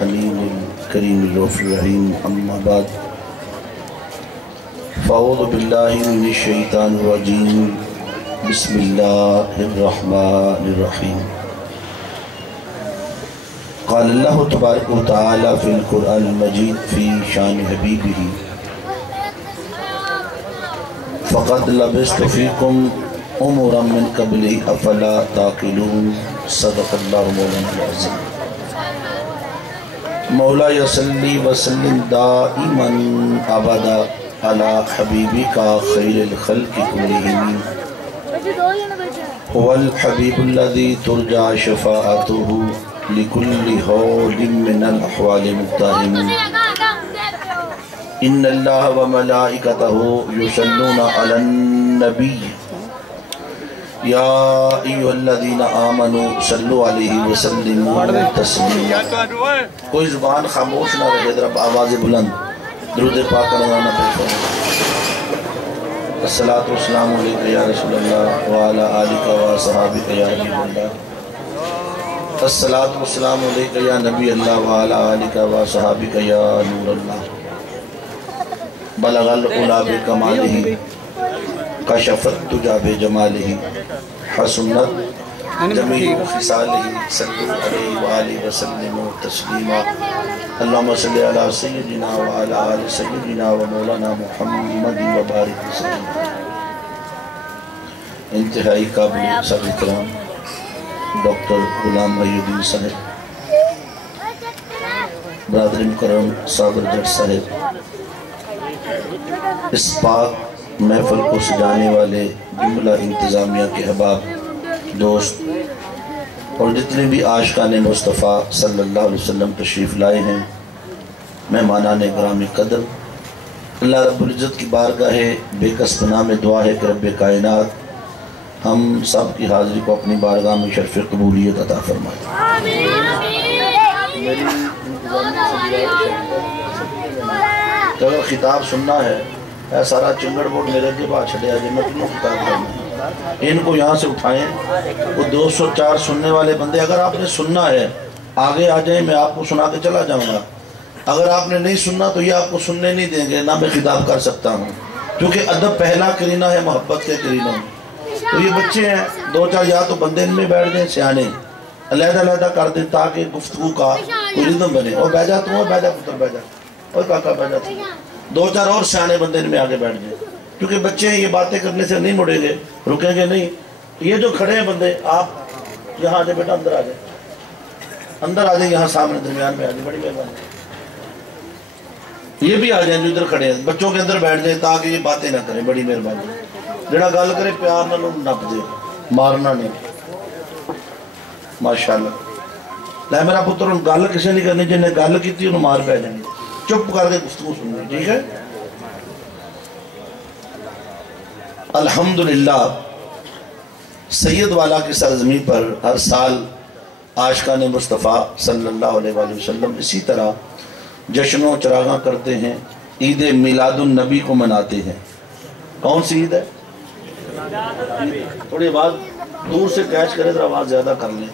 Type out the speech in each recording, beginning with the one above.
حلیم کریم الرؤوف الرحیم اما بعد فاعوذ باللہ من الشیطان الرجیم بسم اللہ الرحمن الرحیم قال اللہ تبارک و تعالی فی القرآن المجید فی شان حبیبہ فقد لبثت فیکم عمرا من قبلہ افلا تعقلون صدق اللہ مولانا العظیم مولا یصلی وسلم دائما ابدا علی حبیبک خیر الخلق کلہم هو الحبیب الذی ترجى شفاعته لكل حول من الاحوال متهم ان اللہ وملائکته یصلون علی النبی یا ایوہ الذین آمنوا صلو علیہ وسلم تسلیم. کوئی زبان خاموش نہ رہے، ذرا آواز بلند درود پاک لگانا پیش کریں. الصلاۃ والسلام علیکہ یا رسول اللہ وعلی آلکہ وصحابکہ یا حبیب اللہ. الصلاۃ والسلام علیکہ یا نبی اللہ وعلی آلکہ وصحابکہ یا نور اللہ. بلغ العلا بکمالہ کشفت تجا بجمالہ حسنت جمیع خصالہ صلی علیہ وآلہ وسلم تسلیما. اللہم صلی علی سیدنا وعلی آل سیدنا ومولانا محمد وبارک وسلم. انتہائی قابل صدر اکرام ڈاکٹر غلام محی الدین صاحب، برادر مکرم صابر جٹ صاحب، اس پاک محفل کو سجانے والے جملہ انتظامیہ کے احباب، دوست اور جتنے بھی عاشقان مصطفیٰ صلی اللہ علیہ وسلم تشریف لائے ہیں، مہمانان گرامی قدر، اللہ رب العزت کی بارگاہ بے کس پناہ میں دعا ہے کہ رب کائنات ہم سب کی حاضری کو اپنی بارگاہ میں شرف قبولیت عطا فرمائے. اگر خطاب سننا ہے، اے سارا چنگڑ بورڈ میرے کے بعد چھڑے آجے، میں کنوں خطاب کرنا ہے. ان کو یہاں سے اٹھائیں، وہ 204 سننے والے بندے، اگر آپ نے سننا ہے آگے آ جائیں، میں آپ کو سنا کے چلا جاؤں گا. اگر آپ نے نہیں سننا تو یہ آپ کو سننے نہیں دیں گے، نہ میں خطاب کر سکتا ہوں، کیونکہ ادب پہلا کرینہ ہے محبت کے کرینوں. تو یہ بچے ہیں، 2-4 یا تو بندے ان میں بیٹھ جائیں، سیانے علیحدہ علیحدہ کر دیں تاکہ گفتگو کا کوئی ردم بنے. اور بیجا تو بیجا پتر بیجا، اور کاکا بیجا تو 2-4 اور سیانے بندے ان میں آگے بیٹھ جائیں، کیونکہ بچے ہیں، یہ باتیں کرنے سے نہیں مڑیں گے، رکیں گے نہیں. یہ جو کھڑے ہیں بندے، آپ یہاں آ جائیں بیٹا، اندر آ جائیں، اندر آ جائیں، یہاں سامنے درمیان میں آ جائیں، بڑی مہربانی. یہ بھی آ جائیں جو ادھر کھڑے ہیں، بچوں کے اندر بیٹھ جائیں تاکہ یہ باتیں نہ کریں، بڑی مہربانی. جڑا گل کرے پیار نہ لوگ نپ دے، مارنا نہیں. ماشاءاللہ. لے میرا پتر ان گل کسے نہیں کرنی، جنہیں گل کی تھی انہوں مار پہ جائیں، چپ کر کے گفتگو سننی، ٹھیک ہے. الحمدللہ سید والا کی سرزمین پر ہر سال عاشقان مصطفیٰ صلی اللہ علیہ وآلہ وسلم اسی طرح جشن و چراغاں کرتے ہیں. عید میلاد النبی کو مناتے ہیں. کون سی عید ہے؟ تھوڑی آواز دور سے کیچ کرے تو آواز زیادہ کر لیں.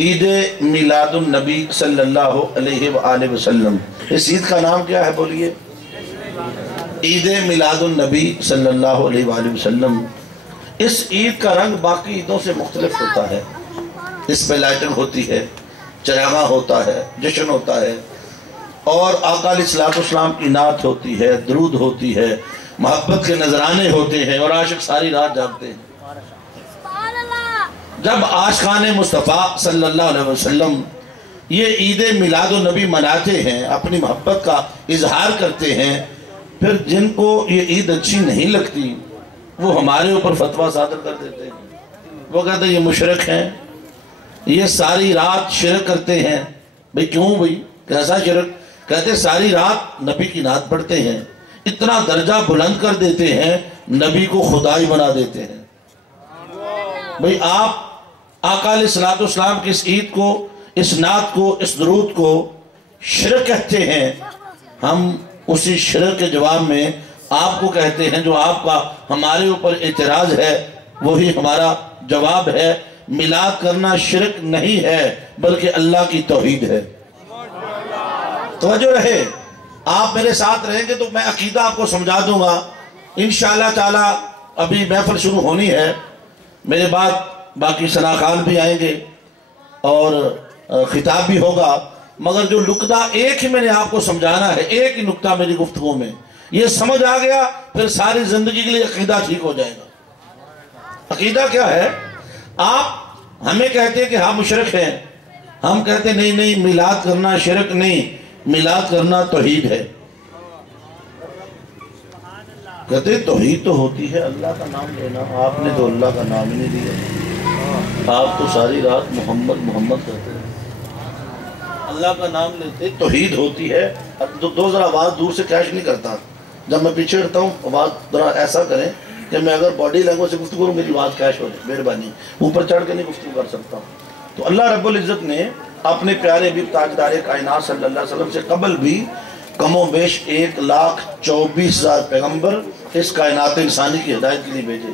عید میلاد النبی صلی اللہ علیہ وآلہ وسلم. اس عید کا نام کیا ہے بولیے؟ عید میلاد النبی صلی اللہ علیہ وآلہ وسلم. اس عید کا رنگ باقی عیدوں سے مختلف ہوتا ہے. اس پہ لائٹنگ ہوتی ہے، چراغاں ہوتا ہے، جشن ہوتا ہے، اور آقا علیہ السلام کی نعت ہوتی ہے، درود ہوتی ہے، محبت کے نذرانے ہوتے ہیں، اور عاشق ساری رات جاگتے ہیں. جب عاشقان مصطفیٰ صلی اللہ علیہ وسلم یہ عید میلاد النبی مناتے ہیں، اپنی محبت کا اظہار کرتے ہیں، پھر جن کو یہ عید اچھی نہیں لگتی وہ ہمارے اوپر فتویٰ صادر کر دیتے ہیں. وہ کہتے ہیں یہ مشرک ہیں، یہ ساری رات شرک کرتے ہیں. بھئی کیوں بھئی، کیسا شرک؟ کہتے ہیں ساری رات نبی کی نعت پڑھتے ہیں، اتنا درجہ بلند کر دیتے ہیں، نبی کو خدائی بنا دیتے ہیں. بھئی آپ آقا علیہ السلام کی اس عید کو، اس نعت کو، اس درود کو شرک کہتے ہیں. ہم اسی شرک کے جواب میں آپ کو کہتے ہیں، جو آپ کا ہمارے اوپر اعتراض ہے وہی ہمارا جواب ہے. میلاد کرنا شرک نہیں ہے بلکہ اللہ کی توحید ہے. توجہ رہے، آپ میرے ساتھ رہیں گے تو میں عقیدہ آپ کو سمجھا دوں گا انشاءاللہ تعالی۔ ابھی محفل شروع ہونی ہے، میرے بعد باقی ثنا خان بھی آئیں گے اور خطاب بھی ہوگا، مگر جو نقطہ ایک ہی میں نے آپ کو سمجھانا ہے، ایک ہی نقطہ میری گفتگو میں، یہ سمجھ آ گیا پھر ساری زندگی کے لیے عقیدہ ٹھیک ہو جائے گا۔ عقیدہ کیا ہے؟ آپ ہمیں کہتے ہیں کہ ہم مشرک ہیں، ہم کہتے ہیں نہیں میلاد کرنا شرک نہیں، میلاد کرنا توحید ہے۔ کہتے ہیں توحید تو ہوتی ہے اللہ کا نام لینا، آپ نے تو اللہ کا نام ہی نہیں لیا، آپ تو ساری رات محمد محمد کہتے ہیں، اللہ کا نام لیتے توحید ہوتی ہے۔ دو ذرا آواز دور سے کیش نہیں کرتا، جب میں پیچھے ہٹتا ہوں آواز ذرا ایسا کریں کہ میں اگر باڈی لینگویج سے گفتگو کروں میری آواز کیش ہو جائے، مہربانی، اوپر چڑھ کے نہیں گفتگو کر سکتا ہوں۔ تو اللہ رب العزت نے اپنے پیارے حبیب تاجدار کائنات صلی اللہ علیہ وسلم سے قبل بھی کم و بیش 1,24,000 پیغمبر اس کائنات انسانی کی ہدایت کے لیے بھیجے۔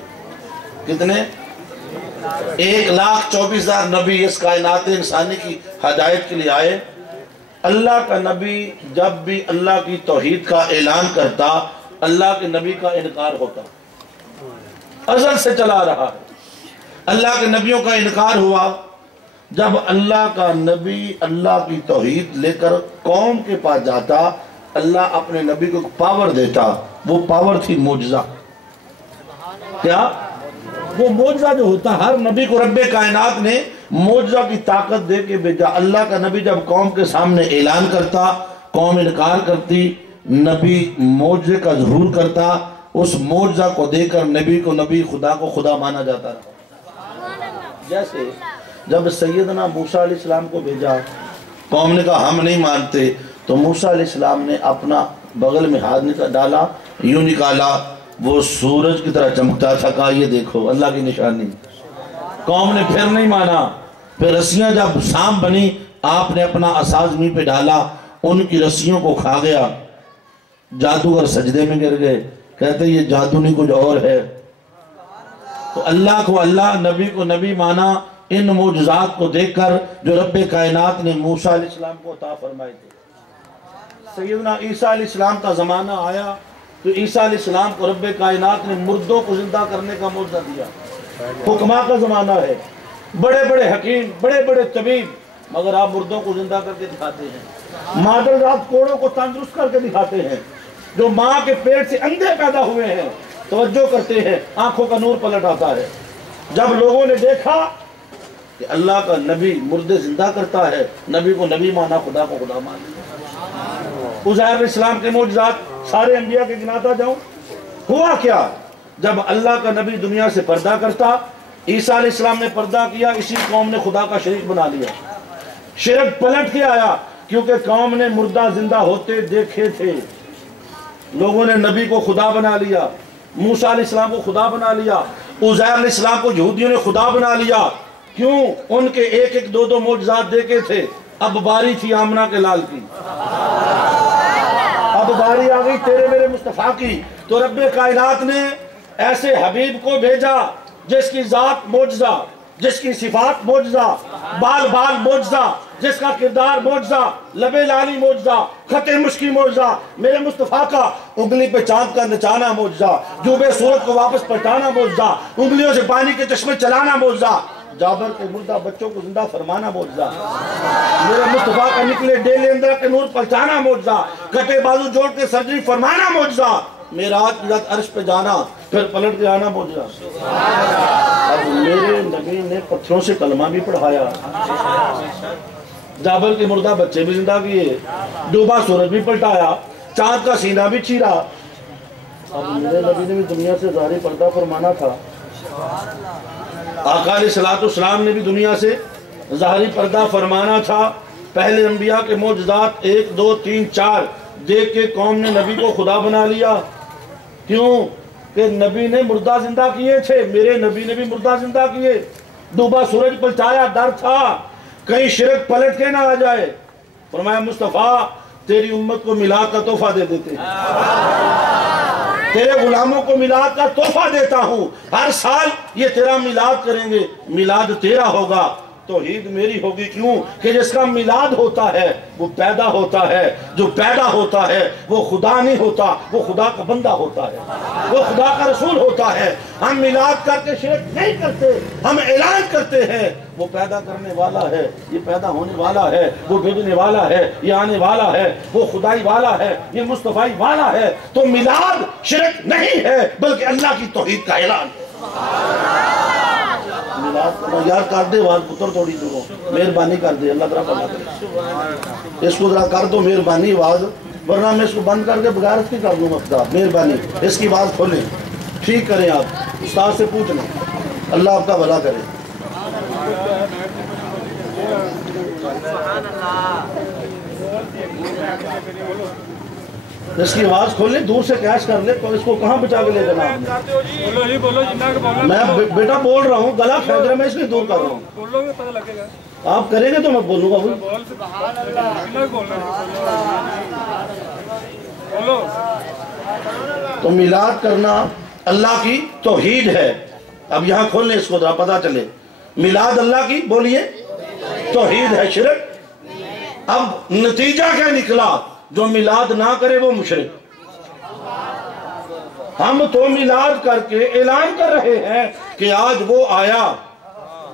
کتنے؟ 1,24,000 نبی اس کائنات انسانی کی ہدایت کے لیے آئے۔ اللہ کا نبی جب بھی اللہ کی توحید کا اعلان کرتا، اللہ کے نبی کا انکار ہوتا، ازل سے چلا رہا ہے۔ اللہ کے نبیوں کا انکار ہوا جب اللہ کا نبی اللہ کی توحید لے کر قوم کے پاس جاتا، اللہ اپنے نبی کو پاور دیتا، وہ پاور تھی معجزہ۔ کیا؟ وہ معجزہ جو ہوتا، ہر نبی کو رب کائنات نے معجزہ کی طاقت دے کے بھیجا۔ اللہ کا نبی جب قوم کے سامنے اعلان کرتا، قوم انکار کرتی، نبی معجزے کا ظہور کرتا، اس معجزہ کو دے کر نبی کو نبی، خدا کو خدا مانا جاتا رہا۔ جیسے جب سیدنا موسیٰ علیہ السلام کو بھیجا، قوم نے کہا ہم نہیں مانتے، تو موسیٰ علیہ السلام نے اپنا بغل میں ہاتھ ڈالا، یوں نکالا، وہ سورج کی طرح چمکتا تھا، کہا یہ دیکھو اللہ کی نشانی۔ قوم نے پھر نہیں مانا، پھر رسیاں جب سام بنی، آپ نے اپنا عصا زمین پہ ڈالا، ان کی رسیوں کو کھا گیا، جادوگر سجدے میں گر گئے، کہتے یہ جادو نہیں کچھ اور ہے۔ تو اللہ کو اللہ، نبی کو نبی مانا ان معجزات کو دیکھ کر جو رب کائنات نے موسیٰ علیہ السلام کو عطا فرمائے تھے۔ سیدنا عیسیٰ علیہ السلام کا زمانہ آیا تو عیسیٰ علیہ السلام کو رب کائنات نے مردوں کو زندہ کرنے کا معجزہ دیا۔ حکماں کا زمانہ ہے، بڑے بڑے حکیم، بڑے بڑے طبیب، مگر آپ مردوں کو زندہ کر کے دکھاتے ہیں، مادر ذات کوڑوں کو تندرست کر کے دکھاتے ہیں، جو ماں کے پیٹ سے اندھے پیدا ہوئے ہیں توجہ کرتے ہیں، آنکھوں کا نور پلٹ آتا ہے۔ جب لوگوں نے دیکھا کہ اللہ کا نبی مردے زندہ کرتا ہے، نبی کو نبی مانا، خدا کو خدا مان لیا۔ عزیر علیہ السلام کے معجزات سارے انبیاء کے گناتا جاؤں، ہوا کیا؟ جب اللہ کا نبی دنیا سے پردہ کرتا، عیسیٰ علیہ السلام نے پردہ کیا، اسی قوم نے خدا کا شریک بنا لیا۔ شرک پلٹ کے آیا کیونکہ قوم نے مردہ زندہ ہوتے دیکھے تھے، لوگوں نے نبی کو خدا بنا لیا، موسیٰ علیہ السلام کو خدا بنا لیا، عزیر علیہ السلام کو یہودیوں نے خدا بنا لیا۔ کیوں؟ ان کے ایک ایک دو دو معجزات دیکھے تھے۔ اب باری تھی آمنہ کے لال کی، اب باری آ گئی تیرے میرے مصطفیٰ کی۔ تو رب کائنات نے ایسے حبیب کو بھیجا جس کی ذات معجزہ، جس کی صفات معجزہ، بال بال معجزہ، جس کا کردار معجزہ، لب لعلی معجزہ، خط مشکی معجزہ، میرے مصطفیٰ کا انگلی پہ چاند کا نچانا معجزہ، جوبے صورت کو واپس پلٹانا معجزہ، انگلیوں سے پانی کے چشمے چلانا معجزہ، جابر کے مردہ بچوں کو زندہ فرمانا معجزہ، میرے مصطفیٰ کا نکلے ڈیلے اندر کے نور پلٹانا معجزہ، کٹے بازو جوڑ کے سرجری فرمانا معجزہ، میراج کی رات عرش پہ جانا پھر پلٹ کے آنا معجزہ۔ اب میرے نبی نے پتھروں سے کلمہ بھی پڑھایا، جابر کے مردہ بچے بھی زندہ کیے، ڈوبا سورج بھی پلٹایا، چاند کا سینہ بھی چیرا۔ اب میرے نبی نے بھی دنیا سے ظاہری پردہ فرمانا تھا، آقا علیہ السلام نے بھی دنیا سے ظاہری پردہ فرمانا تھا۔ پہلے انبیاء کے معجزات 1 2 3 4 دیکھ کے قوم نے نبی کو خدا بنا لیا۔ کیوں؟ کہ نبی نے مردہ زندہ کیے تھے، میرے نبی نے بھی مردہ زندہ کیے، ڈوبا سورج پلٹایا، ڈر تھا کہیں شرک پلٹ کے نہ آ جائے۔ فرمایا مصطفیٰ تیری امت کو میلاد کا تحفہ دے دیتے ہیں، تیرے غلاموں کو میلاد کا تحفہ دیتا ہوں، ہر سال یہ تیرا میلاد کریں گے، میلاد تیرا ہوگا، توحید میری ہوگی، کیوں کہ جس کا میلاد ہوتا ہے وہ پیدا ہوتا ہے، جو پیدا ہوتا ہے وہ خدا نہیں ہوتا، وہ خدا کا بندہ ہوتا ہے، وہ خدا کا رسول ہوتا ہے۔ ہم میلاد کر کے شرک نہیں کرتے، ہم اعلان کرتے ہیں وہ پیدا کرنے والا ہے، یہ پیدا ہونے والا ہے، وہ بھیجنے والا ہے، یہ آنے والا ہے، وہ خدائی والا ہے، یہ مصطفی والا ہے۔ تو میلاد شرک نہیں ہے بلکہ اللہ کی توحید کا اعلان ہے۔ یار کر دے آواز پتر تھوڑی دوروں، مہربانی کر دے، اللہ تعالیٰ بنا دے، اس کو ذرا کر دو مہربانی آواز، ورنہ میں اس کو بند کر کے بغیر اس کی کر دوں گا۔ مہربانی اس کی آواز کھولیں، ٹھیک کریں، آپ استاد سے پوچھ لیں، اللہ آپ کا بھلا کرے۔ اس کی آواز کھول لیں، دور سے کیش کر لے، تو اس کو کہاں بچا کے لے جانا میں بیٹا بول رہا ہوں، گلا پھینک رہا، میں اس لیے دور کر رہا ہوں، آپ کریں گے تو میں بولوں گا۔ تو میلاد کرنا اللہ کی توحید ہے۔ اب یہاں کھول لیں اس کو ذرا پتہ چلے، میلاد اللہ کی بولیے توحید ہے، شرک۔ اب نتیجہ کیا نکلا؟ جو میلاد نہ کرے وہ مشرک۔ ہم تو میلاد کر کے اعلان کر رہے ہیں کہ آج وہ آیا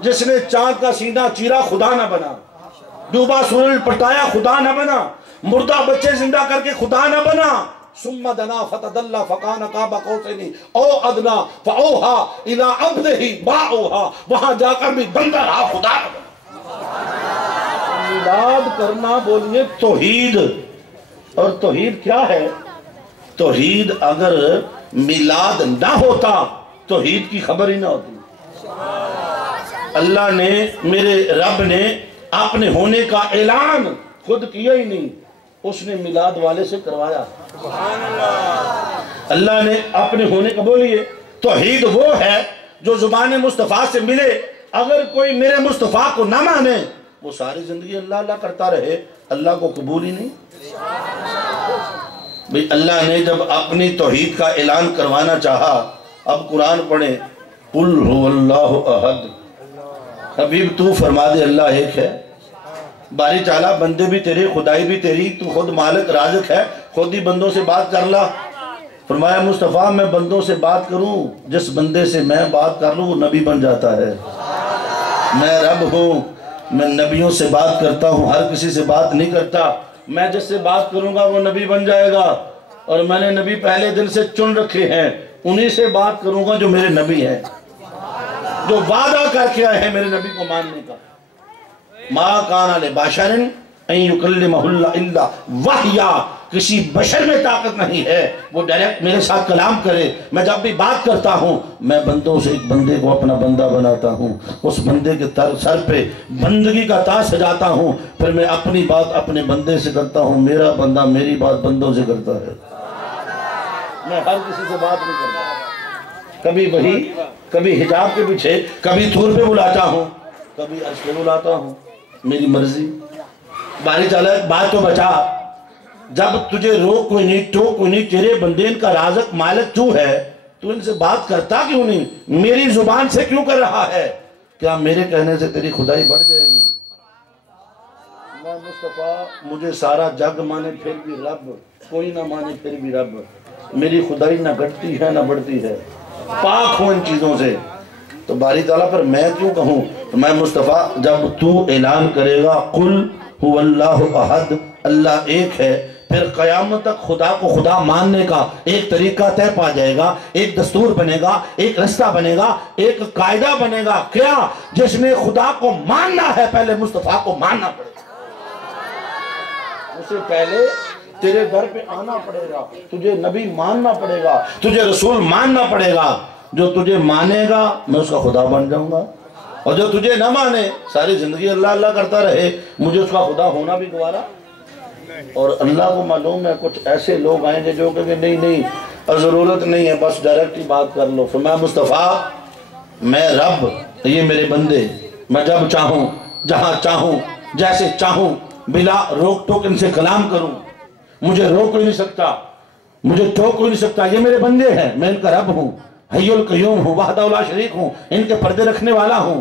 جس نے چاند کا سینہ چیرا، خدا نہ بنا، ڈوبا سورج پٹایا، خدا نہ بنا، مردہ بچے زندہ کر کے خدا نہ بنا، ثم دنا فتدلى فكان قاب قوسين او ادنى فاوحى الى عبده ما اوحى، وہاں جا کر بھی بندہ رہا، خدا نہ بنا۔ میلاد کرنا بولیے توحید۔ اور توحید کیا ہے؟ توحید اگر میلاد نہ ہوتا توحید کی خبر ہی نہ ہوتی۔ اللہ نے، میرے رب نے اپنے ہونے کا اعلان خود کیا ہی نہیں، اس نے میلاد والے سے کروایا۔ اللہ نے اپنے ہونے کا، بولیے توحید وہ ہے جو زبان مصطفیٰ سے ملے۔ اگر کوئی میرے مصطفیٰ کو نہ مانے وہ ساری زندگی اللہ اللہ کرتا رہے، اللہ کو قبول ہی نہیں۔ بھئی اللہ نے جب اپنی توحید کا اعلان کروانا چاہا، اب قرآن پڑھیں، قل هو اللہ احد، حبیب تو فرما دے اللہ ایک ہے۔ باری تعالیٰ بندے بھی تیرے، خدائی بھی تیری، تو خود مالک رازق ہے، خود ہی بندوں سے بات کر لا۔ فرمایا مصطفیٰ میں بندوں سے بات کروں، جس بندے سے میں بات کر لوں وہ نبی بن جاتا ہے۔ میں رب ہوں، میں نبیوں سے بات کرتا ہوں، ہر کسی سے بات نہیں کرتا۔ میں جس سے بات کروں گا وہ نبی بن جائے گا، اور میں نے نبی پہلے دن سے چن رکھے ہیں، انہی سے بات کروں گا جو میرے نبی ہیں، جو وعدہ کر کے آئے ہیں میرے نبی کو ماننے کا۔ ما کان لبشر ان یکلمہ اللہ الا وحیا، کسی بشر میں طاقت نہیں ہے وہ ڈائریکٹ میرے ساتھ کلام کرے۔ میں جب بھی بات کرتا ہوں میں بندوں سے ایک بندے کو اپنا بندہ بناتا ہوں، اس بندے کے سر پہ بندگی کا تاج سجاتا ہوں، پھر میں اپنی بات اپنے بندے سے کرتا ہوں، میرا بندہ میری بات بندوں سے کرتا ہے۔ میں ہر کسی سے بات نہیں کرتا، کبھی وہی، کبھی حجاب کے پیچھے، کبھی طور پہ بلاتا ہوں، کبھی عرش پہ بلاتا ہوں، میری مرضی۔ باری تعالیٰ بات تو بچا، جب تجھے روک کوئی نہیں، ٹوک کوئی نہیں، تیرے بندے ان کا رازق مالک تو ہے، تو ان سے بات کرتا کیوں نہیں؟ میری زبان سے کیوں کر رہا ہے؟ کیا میرے کہنے سے تیری خدائی بڑھ جائے گی؟ میں مصطفیٰ، مجھے سارا جگ مانے پھر بھی رب، کوئی نہ مانے پھر بھی رب، میری خدائی نہ گھٹتی ہے نہ بڑھتی ہے، پاک ہوں ان چیزوں سے۔ تو باری تعالیٰ پر میں کیوں کہوں؟ تو میں مصطفیٰ جب تو اعلان کرے گا قل هو اللہ احد، اللہ ایک ہے، پھر قیامت تک خدا کو خدا ماننے کا ایک طریقہ طے پا جائے گا، ایک دستور بنے گا، ایک رستہ بنے گا، ایک قاعدہ بنے گا۔ کیا؟ جس نے خدا کو ماننا ہے پہلے مصطفیٰ کو ماننا پڑے گا، اسے پہلے تیرے در پہ آنا پڑے گا، تجھے نبی ماننا پڑے گا، تجھے رسول ماننا پڑے گا۔ جو تجھے مانے گا میں اس کا خدا بن جاؤں گا، اور جو تجھے نہ مانے ساری زندگی اللہ اللہ کرتا رہے، مجھے اس کا خدا ہونا بھی گوارا۔ اور اللہ کو معلوم ہے کچھ ایسے لوگ آئیں گے جو کہیں گے نہیں نہیں ضرورت نہیں ہے، بس ڈائریکٹ ہی بات کر لو۔ فرمایا مصطفیٰ میں رب، یہ میرے بندے، میں جب چاہوں، جہاں چاہوں، جیسے چاہوں، بلا روک ٹوک ان سے کلام کروں، مجھے روک کوئی نہیں سکتا، مجھے ٹوک کوئی نہیں سکتا۔ یہ میرے بندے ہیں، میں ان کا رب ہوں، حی القیوم ہوں، وحدہ لا شریک ہوں، ان کے پردے رکھنے والا ہوں۔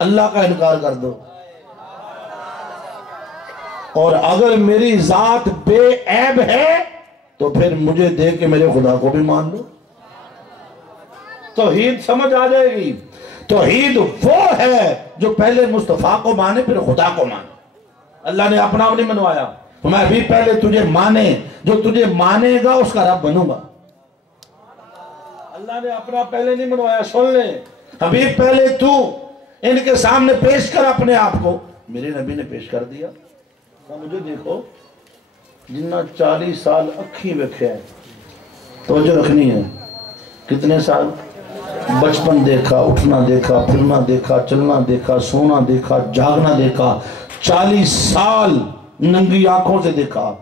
اللہ کا انکار کر دو، اور اگر میری ذات بے عیب ہے تو پھر مجھے دیکھ کے میرے خدا کو بھی مان لو۔ توحید سمجھ آ جائے گی۔ توحید وہ ہے جو پہلے مصطفیٰ کو مانے پھر خدا کو مانے۔ اللہ نے اپنا نہیں منوایا، تو میں بھی پہلے تجھے مانے، جو تجھے مانے گا اس کا رب بنوں گا۔ اللہ نے اپنا پہلے نہیں منوایا۔ سن لیں حبیب، پہلے تو ان کے سامنے پیش کر اپنے آپ کو۔ میرے نبی نے پیش کر دیا، مجھے دیکھو جنہ 40 سال اکھی ویکھے ہے، توجہ رکھنی ہے، کتنے سال؟ بچپن دیکھا، اٹھنا دیکھا، پھرنا دیکھا، چلنا دیکھا، سونا دیکھا، جاگنا دیکھا، 40 سال ننگی آنکھوں سے دیکھا۔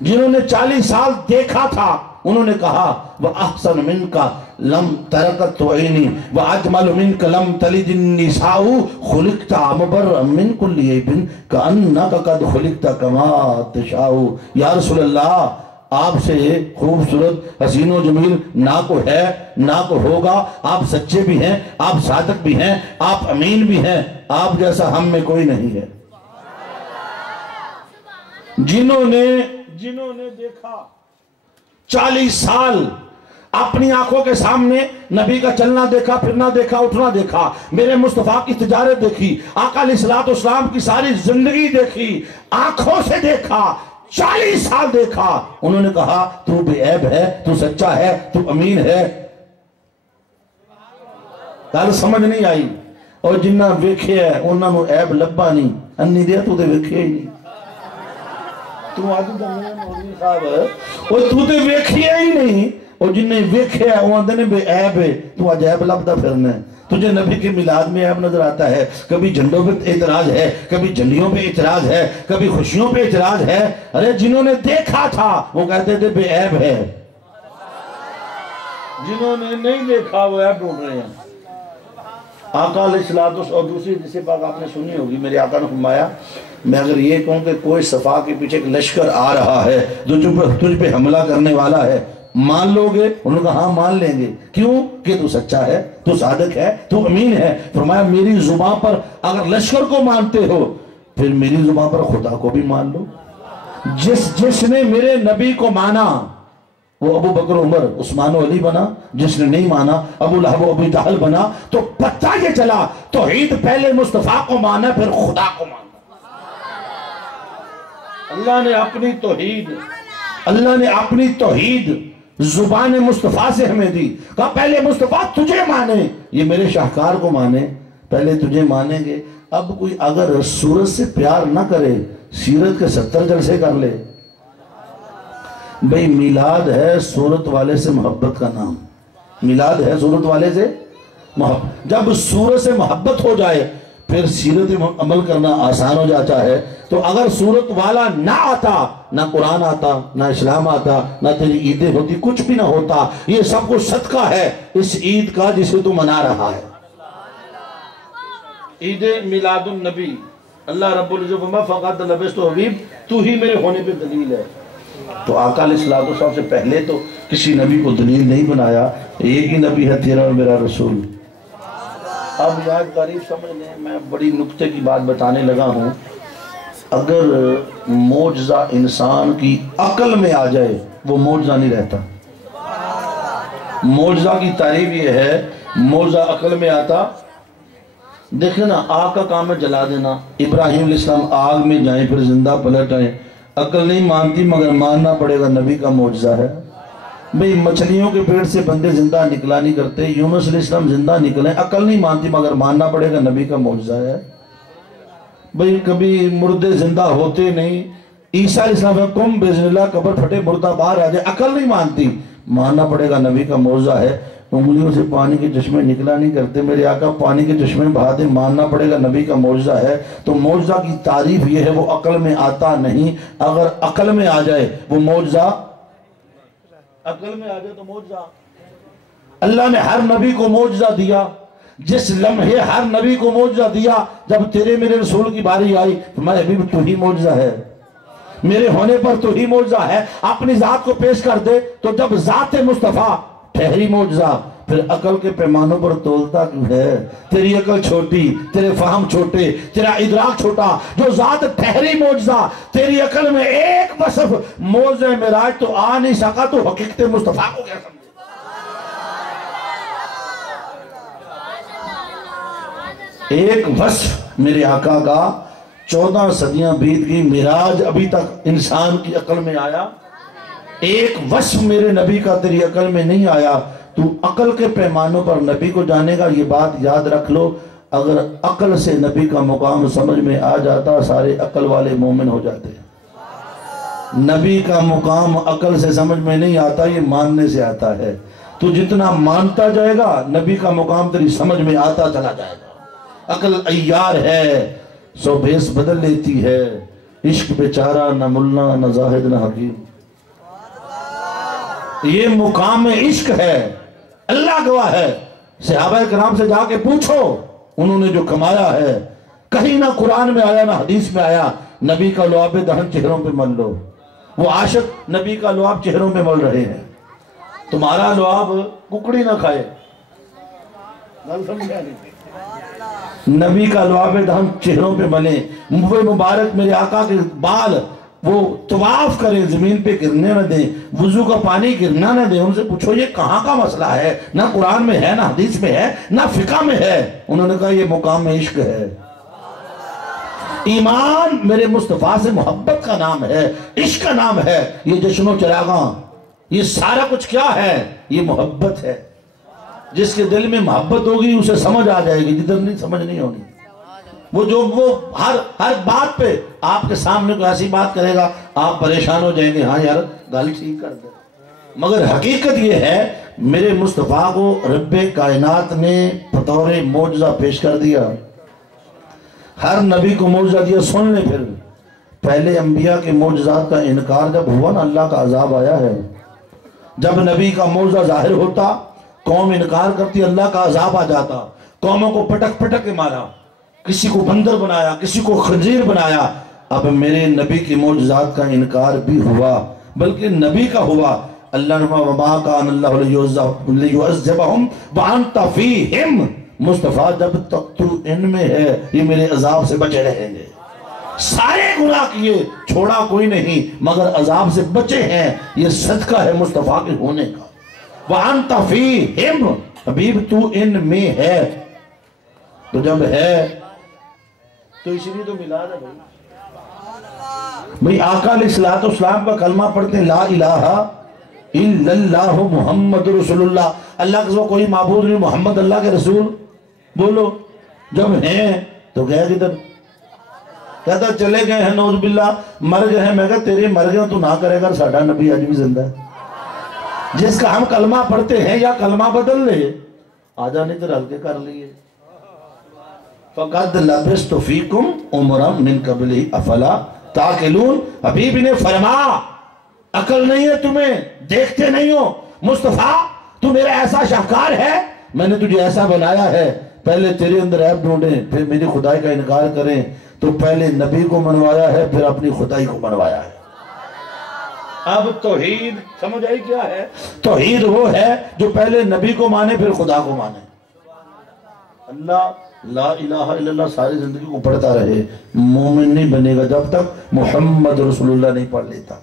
جنہوں نے 40 سال دیکھا تھا انہوں نے کہا وَأَحْسَنُ مِنْكَ لَمْ تَرَكَتْ عَيْنِي وَأَجْمَلُ مِنْكَ لَمْ تَلِدِ النِّسَاءُ خُلِقْتَ مُبَرًّا مِنْ كُلِّ عَيْبٍ كَأَنَّكَ قَدْ خُلِقْتَ كَمَا تَشَاءُ۔ یا رسول اللہ، آپ سے خوبصورت حسین و جمیل نہ کو ہے نہ کو ہوگا، آپ سچے بھی ہیں، آپ صادق بھی ہیں، آپ امین بھی ہیں، آپ جیسا ہم میں کوئی نہیں ہے۔ جنہوں نے دیکھا 40 سال اپنی آنکھوں کے سامنے نبی کا چلنا دیکھا، پھرنا دیکھا، اٹھنا دیکھا، میرے مصطفیٰ کی تجارت دیکھی، آقا علیہ السلام کی ساری زندگی دیکھی، آنکھوں سے دیکھا، 40 سال دیکھا، انہوں نے کہا تو بے عیب ہے، تو سچا ہے، تو امین ہے۔ گل سمجھ نہیں آئی؟ اور جنہ ویکھے ہے انہوں نے عیب لبا نہیں، انی دیا تو دے ویکھے ہی نہیں۔ تو آدھو دنیا مولوی صاحب اور تو تے ویکھے ہی نہیں، اور جنہیں ویکھے ہے وہ آدھنے بے عیب ہے، تو آج عیب لبدا پھرنا ہے۔ تجھے نبی کے میلاد میں عیب نظر آتا ہے، کبھی جھنڈوں پہ اعتراض ہے، کبھی جھنڈیوں پہ اعتراض ہے، کبھی خوشیوں پہ اعتراض ہے۔ ارے جنہوں نے دیکھا تھا وہ کہتے تھے بے عیب ہے، جنہوں نے نہیں دیکھا وہ عیب ڈھونڈ رہے ہیں۔ آقا علیہ السلام، اور دوسری جسے پاک آپ نے سنی ہوگی، میرے آقا نے فرمایا میں اگر یہ کہوں کہ کوئی صفا کے پیچھے ایک لشکر آ رہا ہے جو تجھ پہ حملہ کرنے والا ہے، مان لو گے؟ انہوں نے کہا ہاں مان لیں گے۔ کیوں؟ کہ تو سچا ہے، تو صادق ہے، تو امین ہے۔ فرمایا میری زبان پر اگر لشکر کو مانتے ہو پھر میری زبان پر خدا کو بھی مان لو۔ جس نے میرے نبی کو مانا وہ ابو بکر عمر عثمان و علی بنا، جس نے نہیں مانا ابو لہب و ابو جہل بنا۔ تو پتہ یہ چلا توحید پہلے مصطفیٰ کو مانا پھر خدا کو مانا۔ اللہ نے اپنی توحید زبان مصطفیٰ سے ہمیں دی، کہا پہلے مصطفیٰ تجھے مانے، یہ میرے شاہکار کو مانے، پہلے تجھے مانیں گے۔ اب کوئی اگر سورت سے پیار نہ کرے، سیرت کے 70 جلسے کر لے۔ بھئی میلاد ہے سورت والے سے محبت کا نام، میلاد ہے سورت والے سے محبت۔ جب سورت سے محبت ہو جائے پھر سیرت عمل کرنا آسان ہو جاتا ہے۔ تو اگر سورت والا نہ آتا، نہ قرآن آتا، نہ اسلام آتا، نہ تیری عیدیں ہوتی، کچھ بھی نہ ہوتا۔ یہ سب کچھ صدقہ ہے اس عید کا جسے تو منا رہا ہے، عید میلاد النبی۔ اللہ رب العزت فقط لبست حبیب، تو ہی میرے ہونے پہ دلیل ہے۔ تو آقا علیہ السلام سے پہلے تو کسی نبی کو دلیل نہیں بنایا، ایک ہی نبی ہے تیرا اور میرا رسول۔ اب یاد تعریف سمجھ لیں، میں بڑی نکتے کی بات بتانے لگا ہوں۔ اگر معجزہ انسان کی عقل میں آ جائے وہ معجزہ نہیں رہتا۔ معجزہ کی تعریف یہ ہے، معجزہ عقل میں آتا، دیکھیں نا آگ کا کام ہے جلا دینا، ابراہیم علیہ السلام آگ میں جائیں پھر زندہ پلٹ آئیں، عقل نہیں مانتی مگر ماننا پڑے گا، نبی کا معجزہ ہے۔ بھئی مچھلیوں کے پیٹ سے بندے زندہ نکلا نہیں کرتے، یونس علیہ السلام زندہ نکلے، عقل نہیں مانتی مگر ماننا پڑے گا، نبی کا معجزہ ہے۔ بھئی کبھی مردے زندہ ہوتے نہیں، عیسیٰ علیہ السلام کم بزن اللہ قبر پھٹے مردہ باہر آ جائے، عقل نہیں مانتی، ماننا پڑے گا، نبی کا معجزہ ہے۔ انگلیوں سے پانی کے چشمے نکلا نہیں کرتے، میرے آقا پانی کے چشمے بہا دے، ماننا پڑے گا، نبی کا معجزہ ہے۔ تو معجزہ کی تعریف یہ ہے وہ عقل میں آتا نہیں، اگر عقل میں آ جائے وہ معجزہ، عقل میں آ جائے تو معجزہ۔ اللہ نے ہر نبی کو معجزہ دیا، جس لمحے ہر نبی کو معجزہ دیا، جب تیرے میرے رسول کی باری آئی میں حبیب تو ہی معجزہ ہے، میرے ہونے پر تو ہی معجزہ ہے۔ اپنی ذات کو پیش کر دے تو جب ذات مصطفیٰ ٹھہری معجزہ، پھر عقل کے پیمانوں پر تولتا کیوں ہے؟ تیری عقل چھوٹی، تیرے فہم چھوٹے، تیرا ادراک چھوٹا، جو ذات ٹھہری معجزہ تیری عقل میں ایک وصف موضع معراج تو آ نہیں سکا، تو حقیقت مصطفیٰ کو کیا سمجھے؟ ایک وصف میرے آقا کا 14 صدیاں بیت گئی، معراج ابھی تک انسان کی عقل میں آیا، ایک وصف میرے نبی کا تیری عقل میں نہیں آیا، تو عقل کے پیمانوں پر نبی کو جانے گا۔ یہ بات یاد رکھ لو، اگر عقل سے نبی کا مقام سمجھ میں آ جاتا سارے عقل والے مومن ہو جاتے ہیں۔ نبی کا مقام عقل سے سمجھ میں نہیں آتا، یہ ماننے سے آتا ہے۔ تو جتنا مانتا جائے گا نبی کا مقام تیری سمجھ میں آتا چلا جائے گا۔ عقل عیار ہے، سو بھیس بدل لیتی ہے، عشق بیچارہ نہ ملا نہ زاہد نہ حکیم۔ یہ مقام عشق ہے، اللہ گواہ ہے۔ صحابہ کرام سے جا کے پوچھو، انہوں نے جو کمایا ہے کہیں نہ قرآن میں آیا نہ حدیث میں آیا۔ نبی کا لعاب دہن چہروں پہ مل لو، وہ عاشق نبی کا لعاب چہروں پہ مل رہے ہیں۔ تمہارا لعاب ککڑی نہ کھائے، نبی کا لعاب دہن چہروں پہ ملے، مبارک میرے آقا کے بال وہ طواف کریں، زمین پہ گرنے نہ دیں، وضو کا پانی گرنا نہ دیں۔ ان سے پوچھو یہ کہاں کا مسئلہ ہے؟ نہ قرآن میں ہے، نہ حدیث میں ہے، نہ فقہ میں ہے۔ انہوں نے کہا یہ مقام عشق ہے۔ ایمان میرے مصطفیٰ سے محبت کا نام ہے، عشق کا نام ہے۔ یہ جشن و چراغاں، یہ سارا کچھ کیا ہے؟ یہ محبت ہے۔ جس کے دل میں محبت ہوگی اسے سمجھ آ جائے گی، جدھر نہیں سمجھ نہیں ہوگی۔ وہ ہر بات پہ آپ کے سامنے کوئی ایسی بات کرے گا آپ پریشان ہو جائیں گے، ہاں یار گل ٹھیک کر دے، مگر حقیقت یہ ہے میرے مصطفیٰ کو رب کائنات نے بطور معجزہ پیش کر دیا۔ ہر نبی کو معجزہ دیا۔ سن لے، پھر پہلے انبیاء کے معجزات کا انکار جب ہوا نا، اللہ کا عذاب آیا ہے۔ جب نبی کا معجزہ ظاہر ہوتا قوم انکار کرتی، اللہ کا عذاب آ جاتا، قوموں کو پٹک پٹک کے مارا، کسی کو بندر بنایا، کسی کو خنزیر بنایا۔ اب میرے نبی کی معجزات کا انکار بھی ہوا، بلکہ نبی کا ہوا۔ اللہ نے وما کان اللہ لیعذبہم وانت فیہم، مصطفیٰ جب تک تو ان میں ہے یہ میرے عذاب سے بچے رہیں گے۔ سارے گناہ کیے، چھوڑا کوئی نہیں، مگر عذاب سے بچے ہیں۔ یہ صدقہ ہے مصطفیٰ کے ہونے کا۔ وانت فیہم، حبیب تو ان میں ہے، تو جب ہے تو اس لیے تو ملاد ہے بھائی۔ آقا علیہ السلام کا کلمہ پڑھتے ہیں، لا الہ الا اللہ محمد رسول اللہ، اللہ کے سوا کوئی معبود نہیں، محمد اللہ کے رسول بولو۔ جب ہیں تو گئے کدھر؟ کہتا چلے گئے ہیں نعوذ باللہ، مر گئے ہیں۔ میں کہا تیرے مر گئے تو نہ کرے گا، ساڈا نبی آج بھی زندہ ہے۔ جس کا ہم کلمہ پڑھتے ہیں یا کلمہ بدل لے، آجا نہیں تو رل کے کر لیے۔ فَقَدْ لَبِسْتُ فِيكُمْ عُمْرًا مِنْ قَبْلِهِ أَفَلَا تَعْقِلُونَ۔ حبیب نے فرما عقل نہیں ہے تمہیں، دیکھتے نہیں ہو؟ مصطفیٰ تو میرا ایسا شاہکار ہے، میں نے تجھے ایسا بنایا ہے، پہلے تیرے اندر عیب ڈھونڈیں پھر میری خدائی کا انکار کریں، تو پہلے نبی کو منوایا ہے پھر اپنی خدائی کو منوایا ہے۔ اب توحید سمجھ آئی کیا ہے؟ توحید وہ ہے جو پہلے نبی کو مانے پھر خدا کو مانے۔ اللہ لا الہ الا اللہ ساری زندگی کو پڑھتا رہے، مومن نہیں بنے گا جب تک محمد رسول اللہ نہیں پڑھ لیتا۔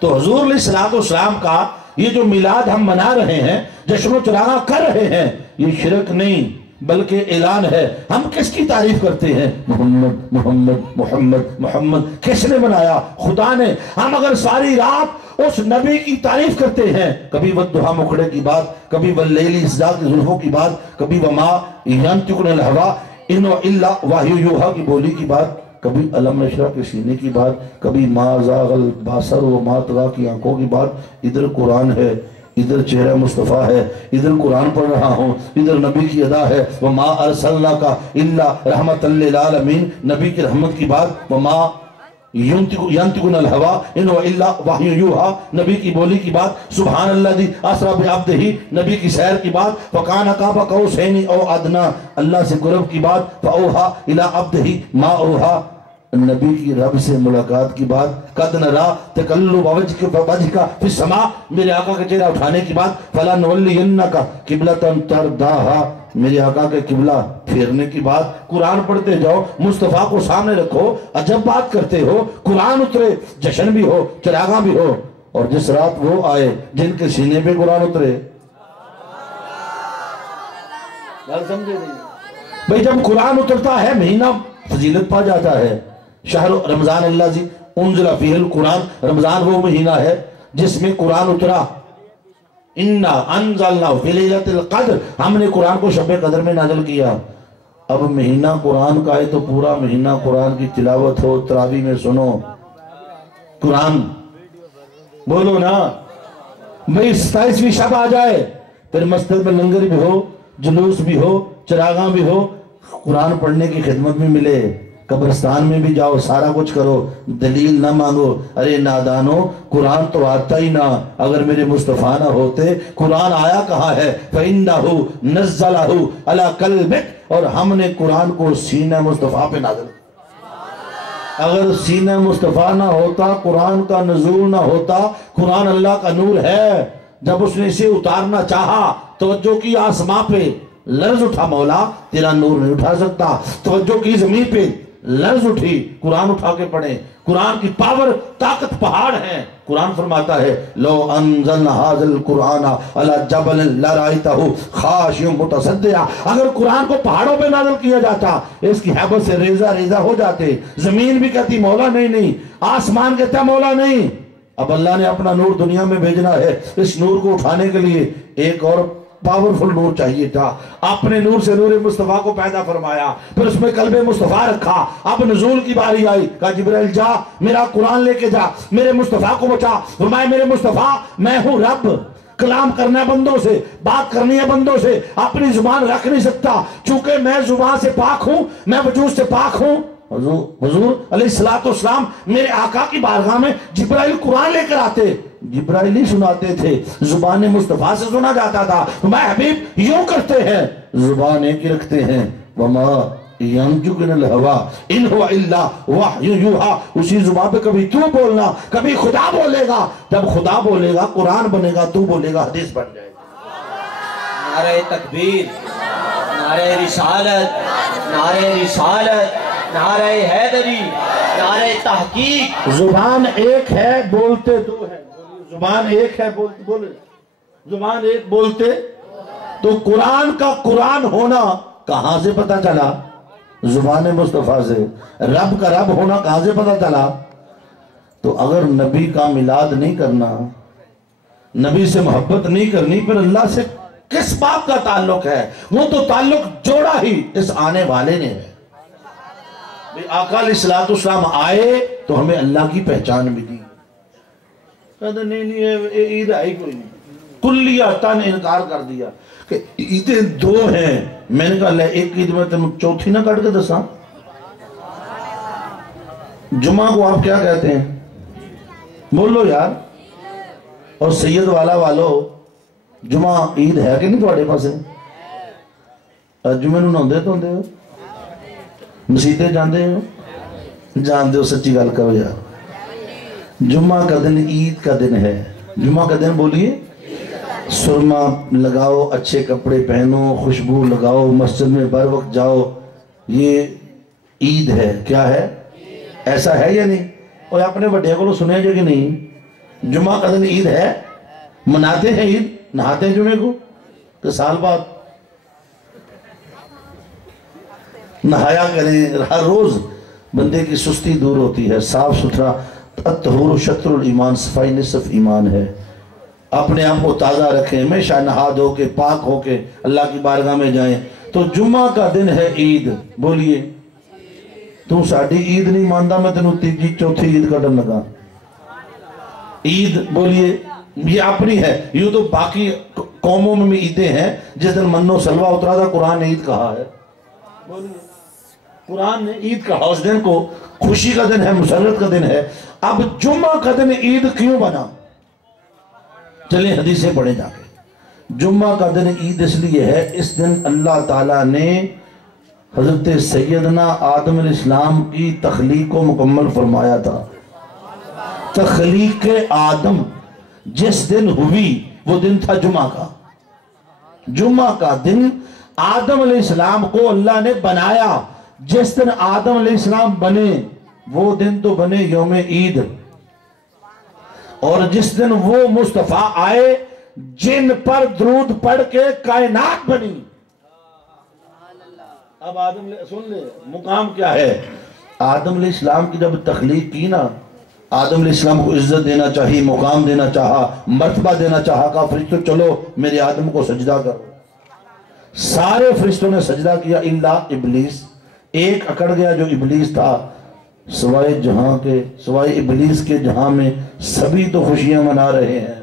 تو حضور علیہ السلام کا یہ جو میلاد ہم منا رہے ہیں، جشن و چراغاں کر رہے ہیں، یہ شرک نہیں بلکہ اعلان ہے۔ ہم کس کی تعریف کرتے ہیں؟ محمد محمد محمد محمد۔ کس نے بنایا؟ خدا نے۔ ہم اگر ساری رات اس نبی کی تعریف کرتے ہیں، کبھی والضحیٰ مکڑے کی بات، کبھی واللیل اذ سجا کی زلفوں کی بات، کبھی وما ینطق عن الہویٰ ان هو الا وحی یوحیٰ کی بولی کی بات، کبھی علم نشرح کے سینے کی بات، کبھی ما زاغ البصر وما طغیٰ کی آنکھوں کی بات۔ ادھر قرآن ہے، ادھر چہرہ مصطفیٰ ہے، ادھر قرآن پڑھ رہا ہوں، ادھر نبی کی ادا ہے، وما ارسلناک الا رحمۃ للعالمین، نبی کی رحمت کی بات، وما ینطق عن الہویٰ ان هو الا وحی یوحیٰ، نبی کی بولی کی بات، سبحان الذی اسریٰ بعبدہ، نبی کی سیر کی بات، فکان قاب قوسین او ادنیٰ، اللہ سے قرب کی بات، فاوحیٰ الی عبدہ ما اوحیٰ، نبی کی رب سے ملاقات کی بات، قد نرا تقلب وجهک فی السماء، میرے آقا کا چہرہ اٹھانے کی بات، فلنولینک قبلۃ ترضاها، میرے آقا کے قبلہ پھیرنے کی بات۔ قرآن پڑھتے جاؤ، مصطفیٰ کو سامنے رکھو، عجب بات کرتے ہو، قرآن اترے، جشن بھی ہو، چراغاں بھی ہو، اور جس رات وہ آئے جن کے سینے پہ قرآن اترے۔ سمجھے نہیں بھئی؟ جب قرآن اترتا ہے مہینہ فضیلت پا جاتا ہے۔ شہر رمضان الذی انزل فیہ القرآن، رمضان وہ مہینہ ہے جس میں قرآن اترا۔ انا انزلناہ فی لیلۃ القدر، ہم نے قرآن کو شب قدر میں نازل کیا۔ اب مہینہ قرآن کا ہے تو پورا مہینہ قرآن کی تلاوت ہو، تراویح میں سنو قرآن، بولو نا بھئی 27ویں شب آ جائے، پھر مسجد میں لنگر بھی ہو، جلوس بھی ہو، چراغاں بھی ہو، قرآن پڑھنے کی خدمت بھی ملے، قبرستان میں بھی جاؤ، سارا کچھ کرو، دلیل نہ مانگو۔ ارے نادانو، قرآن تو آتا ہی نہ، اگر میرے مصطفیٰ نہ ہوتے، قرآن آیا کہاں ہے؟ فَإِنَّهُ نَزَّلَهُ عَلَىٰ قَلْبِكَ، اور ہم نے قرآن کو سینہ مصطفیٰ پہ نازل کیا۔ اگر سینہ مصطفیٰ نہ ہوتا، قرآن کا نزول نہ ہوتا، قرآن اللہ کا نور ہے، جب اس نے اسے اتارنا چاہا، توجہ کی آسماں پہ لرز اٹھا، مولا تیرا نور نہیں اٹھا سکتا، توجہ کی زمین پہ لرز اٹھی، قرآن اٹھا کے پڑھیں، قرآن کی پاور، طاقت پہاڑ ہے۔ قرآن فرماتا ہے لو انزلنا هذا القرآن على جبل لرأيته خاشعا متصدعا، اگر قرآن کو پہاڑوں پہ نازل کیا جاتا، اس کی ہیبت سے ریزہ ریزہ ہو جاتے، زمین بھی کہتی مولا نہیں، آسمان کہتا مولا نہیں۔ اب اللہ نے اپنا نور دنیا میں بھیجنا ہے، اس نور کو اٹھانے کے لیے ایک اور پاورفل نور چاہیے تھا، اپنے نور سے نور مصطفیٰ کو پیدا فرمایا، پھر اس میں قلب مصطفیٰ رکھا۔ اب نزول کی باری آئی، کہا جبرائیل جا میرا قرآن لے کے جا، میرے مصطفیٰ کو بچا۔ فرمایا میرے مصطفیٰ میں ہوں رب، کلام کرنا ہے بندوں سے، بات کرنی ہے بندوں سے، اپنی زبان رکھ نہیں سکتا، چونکہ میں زبان سے پاک ہوں، میں وجود سے پاک ہوں۔ حضور علیہ السلام میرے آقا کی بارگاہ میں جبرائیل قرآن لے کر آتے، جبرائیل ہی سناتے تھے، زبان مصطفیٰ سے سنا جاتا تھا۔ میں حبیب یوں کرتے ہیں، زبان ایک ہی رکھتے ہیں، وما ينطق عن الهوى ان هو الا وحی یوحی، اسی زبان پہ کبھی تو بولنا، کبھی خدا بولے گا، جب خدا بولے گا قرآن بنے گا، تو بولے گا حدیث بن جائے گا۔ نعرہ تکبیر، نعرہ رسالت، نعرہ رسالت، نعرہ حیدری، نعرہ تحقیق۔ زبان ایک ہے بولتے دو ہے، زبان ایک ہے بولتے، زبان ایک بولتے تو قرآن کا قرآن ہونا کہاں سے پتا چلا؟ زبان مصطفیٰ سے۔ رب کا رب ہونا کہاں سے پتا چلا؟ تو اگر نبی کا میلاد نہیں کرنا، نبی سے محبت نہیں کرنی، پھر اللہ سے کس بات کا تعلق ہے؟ وہ تو تعلق جوڑا ہی اس آنے والے نے ہے۔ آقا علیہ السلام آئے تو ہمیں اللہ کی پہچان ملی۔ کہتے نہیں عید آئی کوئی نہیں، کلیہ نے انکار کر دیا کہ عیدیں دو ہیں۔ میں نے کہا ایک عید میں تم چوتھی نہ کٹ کے دساں؟ جمعہ کو آپ کیا کہتے ہیں؟ بولو یار۔ اور سید والا والو، جمعہ عید ہے کہ نہیں تھوڑے پاس ہے؟ جمعہ نو نہ تو ہوں مسیطے جاندے ہو؟ جاندے ہو، سچی گل کرو یار۔ جمعہ کا دن عید کا دن ہے۔ جمعہ کا دن بولیے، سرما لگاؤ، اچھے کپڑے پہنو، خوشبو لگاؤ، مسجد میں بر وقت جاؤ، یہ عید ہے۔ کیا ہے؟ ایسا ہے یا نہیں؟ اور اپنے بڑے کو سنے جو کہ نہیں، جمعہ کا دن عید ہے، مناتے ہیں عید، نہاتے ہیں جمعے کو، تو سال بعد نہایا کریں۔ ہر روز بندے کی سستی دور ہوتی ہے، صاف ستھرا۔ الطہور شطر الایمان، صفائی نصف ایمان ہے۔ اپنے آپ کو تازہ رکھیں، ہمیشہ نہا دھو کے پاک ہو کے اللہ کی بارگاہ میں جائیں۔ تو جمعہ کا دن ہے عید، بولیے تو ساڑھی عید نہیں مانتا، میں تینوں تیجی چوتھی عید کا ڈن لگا۔ عید بولیے یہ اپنی ہے، یوں تو باقی قوموں میں عیدیں ہیں۔ جس دن منو سلوہ اترا تھا قرآن نے عید کہا ہے، قرآن نے عید کہا، اس دن کو خوشی کا دن ہے، مسرت کا دن ہے۔ اب جمعہ کا دن عید کیوں بنا؟ چلیں حدیثیں پڑھیں جا کے۔ جمعہ کا دن عید اس لیے ہے، اس دن اللہ تعالیٰ نے حضرت سیدنا آدم علیہ السلام کی تخلیق کو مکمل فرمایا تھا۔ تخلیق آدم جس دن ہوئی وہ دن تھا جمعہ کا۔ جمعہ کا دن آدم علیہ السلام کو اللہ نے بنایا۔ جس دن آدم علیہ السلام بنے وہ دن تو بنے یوم عید، اور جس دن وہ مصطفیٰ آئے جن پر درود پڑھ کے کائنات بنی۔ اب آدم سن لے مقام کیا ہے۔ آدم علیہ السلام کی جب تخلیق کی نا، آدم علیہ السلام کو عزت دینا چاہیے، مقام دینا چاہا، مرتبہ دینا چاہا، کہا فرشتوں چلو میرے آدم کو سجدہ کرو۔ سارے فرشتوں نے سجدہ کیا الا ابلیس، ایک اکڑ گیا جو ابلیس تھا۔ سوائے جہاں کے، سوائے ابلیس کے جہاں میں سبھی تو خوشیاں منا رہے ہیں۔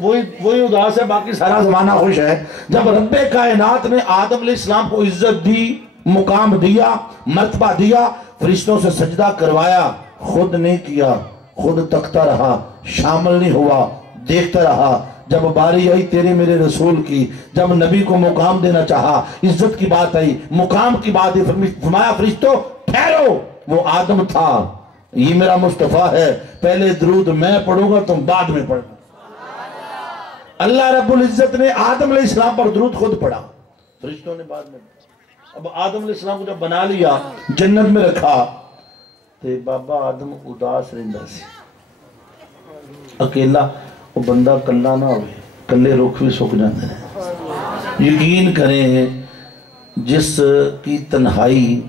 وہی اداس ہے، باقی سارا زمانہ خوش ہے۔ جب رب کائنات نے آدم علیہ السلام کو عزت دی، مقام دیا، مرتبہ دیا، فرشتوں سے سجدہ کروایا، خود نہیں کیا، خود تکتا رہا، شامل نہیں ہوا، دیکھتا رہا۔ جب باری آئی تیرے میرے رسول کی، جب نبی کو مقام دینا چاہا، عزت کی بات آئی، مقام کی بات آئی، فرمایا فرشتوں ٹھہرو، وہ آدم تھا، یہ میرا مصطفیٰ ہے، پہلے درود میں پڑھوں گا تم بعد میں پڑھنا۔ اللہ رب العزت نے آدم علیہ السلام پر درود خود پڑھا، فرشتوں نے بعد میں۔ اب آدم علیہ السلام کو جب بنا لیا، جنت میں رکھا، تے بابا آدم اداس رہندا سی، اکیلا، وہ بندہ کلا نہ ہوئے، کلے رکھ بھی سک جاتے ہیں۔ یقین کریں جس کی تنہائی،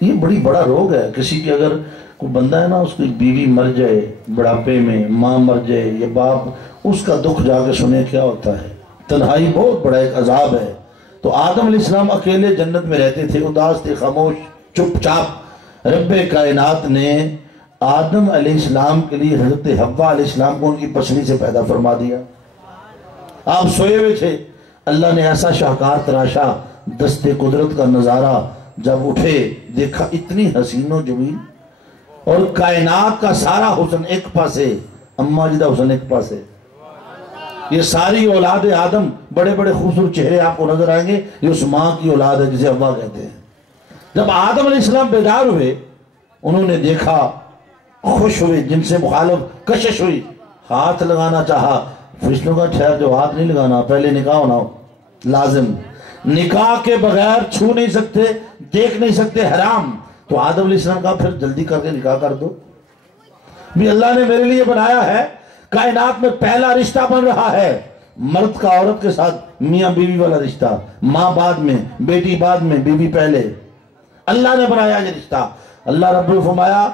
یہ بڑی بڑا روگ ہے۔ کسی کی اگر کوئی بندہ ہے نا، اس کی بیوی مر جائے بڑھاپے میں، ماں مر جائے یا باپ، اس کا دکھ جا کے سنے کیا ہوتا ہے۔ تنہائی بہت بڑا ایک عذاب ہے۔ تو آدم علیہ السلام اکیلے جنت میں رہتے تھے، اداس تھے، خاموش، چپ چاپ۔ رب کائنات نے آدم علیہ السلام کے لیے حضرت حوا علیہ السلام کو ان کی پسلی سے پیدا فرما دیا۔ آپ سوئے ہوئے تھے، اللہ نے ایسا شاہکار تراشا، دست قدرت کا نظارہ، جب اٹھے دیکھا اتنی حسین و جمیل، اور کائنات کا سارا حسن ایک پاسے، اماں جدہ حسن ایک پاسے۔ یہ ساری اولاد آدم، بڑے بڑے خوبصورت چہرے آپ کو نظر آئیں گے، یہ اس ماں کی اولاد ہے جسے حوا کہتے ہیں۔ جب آدم علیہ السلام بیدار ہوئے، انہوں نے دیکھا، خوش ہوئے، جن سے مخالف کشش ہوئی، ہاتھ لگانا چاہا، فرشتوں کا ٹھہر جو ہاتھ نہیں لگانا، پہلے نکاح ہونا ہو لازم، نکاح کے بغیر چھو نہیں سکتے، دیکھ نہیں سکتے، حرام۔ تو آدم علیہ السلام کہا پھر جلدی کر کے نکاح کر دو، بھی اللہ نے میرے لیے بنایا ہے، کائنات میں پہلا رشتہ بن رہا ہے، مرد کا عورت کے ساتھ میاں بیوی والا رشتہ، ماں بعد میں، بیٹی بعد میں، بیوی پہلے، اللہ نے بنایا یہ رشتہ۔ اللہ رب نے فرمایا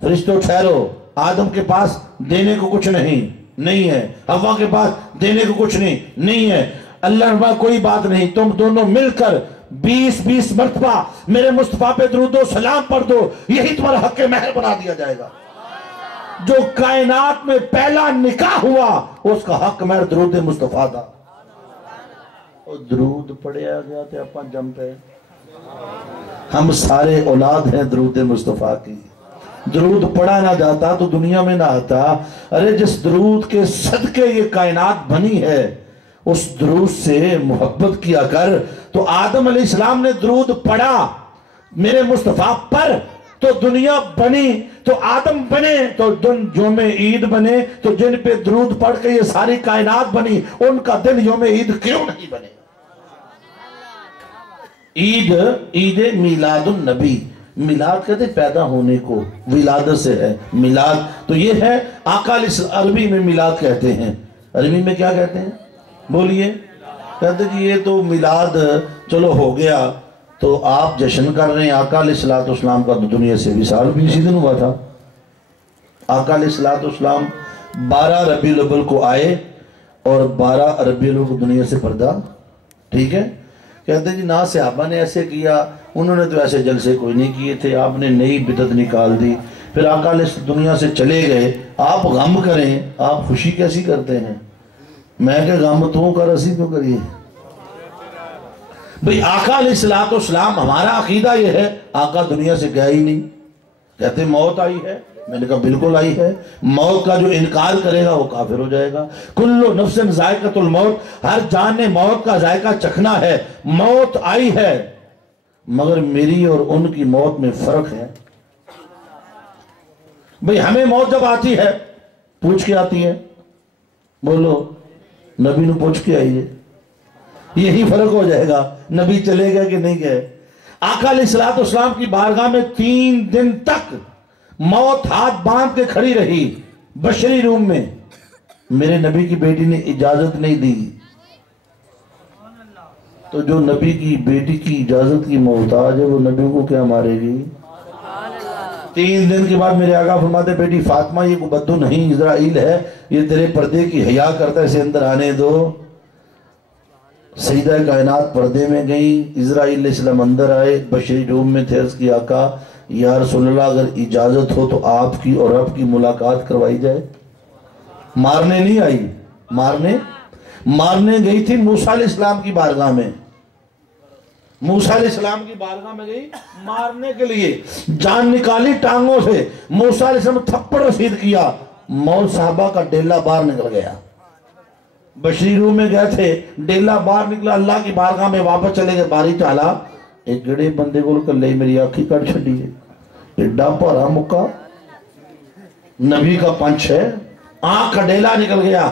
فرشتوں ٹھہرو، آدم کے پاس دینے کو کچھ نہیں ہے، حوا کے پاس دینے کو کچھ نہیں ہے۔ اللہ نے فرمایا کوئی بات نہیں، تم دونوں مل کر 20 مرتبہ میرے مصطفیٰ پہ درود و سلام پڑھ دو، یہی تمہارا حق مہر بنا دیا جائے گا۔ جو کائنات میں پہلا نکاح ہوا اس کا حق مہر درود مصطفیٰ تھا۔ اور درود پڑھیا گیا تھے اپنا جم پہ، ہم سارے اولاد ہیں درود مصطفیٰ کی۔ درود پڑھا نہ جاتا تو دنیا میں نہ آتا۔ ارے جس درود کے صدقے یہ کائنات بنی ہے، اس درود سے محبت کیا کر۔ تو آدم علیہ السلام نے درود پڑھا میرے مصطفیٰ پر، تو دنیا بنی، تو آدم بنے، تو دن یوم عید بنے، تو جن پہ درود پڑھ کے یہ ساری کائنات بنی، ان کا دن یوم عید کیوں نہیں بنے؟ عید میلاد النبی، میلاد کہتے پیدا ہونے کو، ولادت سے ہے میلاد، تو یہ ہے آقا عربی میں میلاد کہتے ہیں۔ عربی میں کیا کہتے ہیں بولیے؟ کہتے کہ یہ تو میلاد چلو ہو گیا، تو آپ جشن کر رہے ہیں آقا علیہ السلام کا، تو دنیا سے وصال بھی اسی دن ہوا تھا۔ آقا علیہ السلام 12 ربیع الاول کو آئے، اور 12 ربیع الاول کو دنیا سے پردہ، ٹھیک ہے؟ کہتے ہیں جی نہ صحابہ نے ایسے کیا، انہوں نے تو ایسے جلسے کوئی نہیں کیے تھے، آپ نے نئی بدعت نکال دی، پھر آقا علیہ دنیا سے چلے گئے۔ آپ غم کریں، آپ خوشی کیسی کرتے ہیں؟ میں کہ غم تو کر اسی تو کریے بھئی۔ آقا علیہ السلام، ہمارا عقیدہ یہ ہے آقا دنیا سے گیا ہی نہیں، کہتے موت آئی ہے، میں نے کہا بالکل آئی ہے. موت کا جو انکار کرے گا وہ کافر ہو جائے گا. کل نفس ذائقۃ الموت، ہر جان نے موت کا ذائقہ چکھنا ہے. موت آئی ہے مگر میری اور ان کی موت میں فرق ہے. بھئی ہمیں موت جب آتی ہے پوچھ کے آتی ہے، بولو نبی نے پوچھ کے آئی ہے. یہی فرق ہو جائے گا نبی چلے گئے کہ نہیں گئے. آقا علیہ السلام کی بارگاہ میں 3 دن تک موت ہاتھ باندھ کے کھڑی رہی بشری روم میں. میرے نبی کی بیٹی نے اجازت نہیں دی. تو جو نبی کی بیٹی کی اجازت کی محتاج ہے وہ نبی کو کیا مارے گی؟ 3 دن کے بعد میرے آقا فرماتے بیٹی فاطمہ یہ کوئی بدو نہیں، اسرائیل ہے، یہ تیرے پردے کی حیا کرتا ہے، اسے اندر آنے دو. سیدہ کائنات پردے میں گئیں، اسرائیل علیہ السلام اندر آئے، بشری روم میں تھے. عرض کی آقا یا رسول اللہ اگر اجازت ہو تو آپ کی اور رب کی ملاقات کروائی جائے. مارنے نہیں آئی، مارنے گئی تھی موسیٰ علیہ السلام کی بارگاہ میں. موسیٰ علیہ السلام کی بارگاہ میں گئی مارنے کے لیے، جان نکالی ٹانگوں سے. موسیٰ علیہ السلام تھپڑ رسید کیا، موت صحابہ کا ڈیلا باہر نکل گیا. بشری روم میں گئے تھے، ڈیلا باہر نکلا، اللہ کی بارگاہ میں واپس چلے گئے. باری چالا ایک گڑے بندے کو کلے میری آنکھی کٹ چھڑی ہے، ایڈا پارا مکہ نبی کا پنچ ہے، آنکھ کا ڈیلا نکل گیا.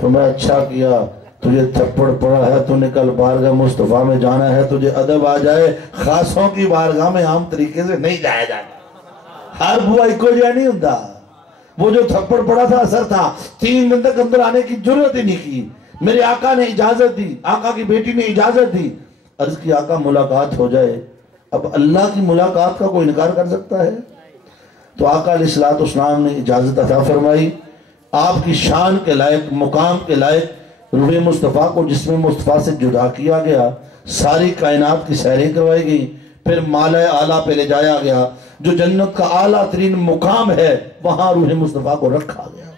فرمایا اچھا کیا تجھے تھپڑ پڑا ہے، تو نے کل بارگاہ مصطفیٰ میں جانا ہے، تجھے ادب آ جائے. خاصوں کی بارگاہ میں عام طریقے سے نہیں جایا جاتا. ہر بوائی کو جائے نہیں ہوتا. وہ جو تھپڑ پڑا تھا اثر تھا. 3 دن تک اندر آنے کی ضرورت ہی نہیں کی. میرے آقا نے اجازت دی، آقا کی بیٹی نے اجازت دی. عرض کی آقا ملاقات ہو جائے. اب اللہ کی ملاقات کا کوئی انکار کر سکتا ہے؟ تو آقا علیہ السلام نے اجازت عطا فرمائی. آپ کی شان کے لائق، مقام کے لائق روح مصطفیٰ کو جسم مصطفیٰ سے جدا کیا گیا. ساری کائنات کی سیریں کروائی گئی. پھر مالۂ اعلیٰ پہ لے جایا گیا، جو جنت کا اعلیٰ ترین مقام ہے، وہاں روح مصطفیٰ کو رکھا گیا.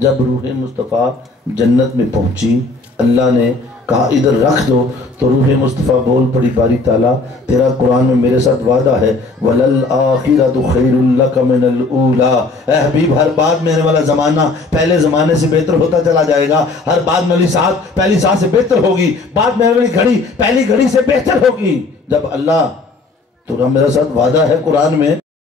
جب روح مصطفیٰ جنت میں پہنچی، اللہ نے کہا ادھر رکھ دو، تو روح مصطفیٰ بول پڑی باری تعالیٰ تیرا قرآن میں میرے ساتھ وعدہ ہے وَلَلْآخِرَةُ خَيْرٌ لَكَ مِنَ الْأُولَىٰ. اے حبیب ہر بعد میں آنے والا زمانہ پہلے زمانے سے بہتر ہوتا چلا جائے گا. ہر بعد میں والی ساتھ پہلی ساتھ سے بہتر ہوگی. بعد میں والی گھڑی پہلی گھڑی سے بہتر ہوگی. جب اللہ تو میرے ساتھ وعدہ ہے قرآن میں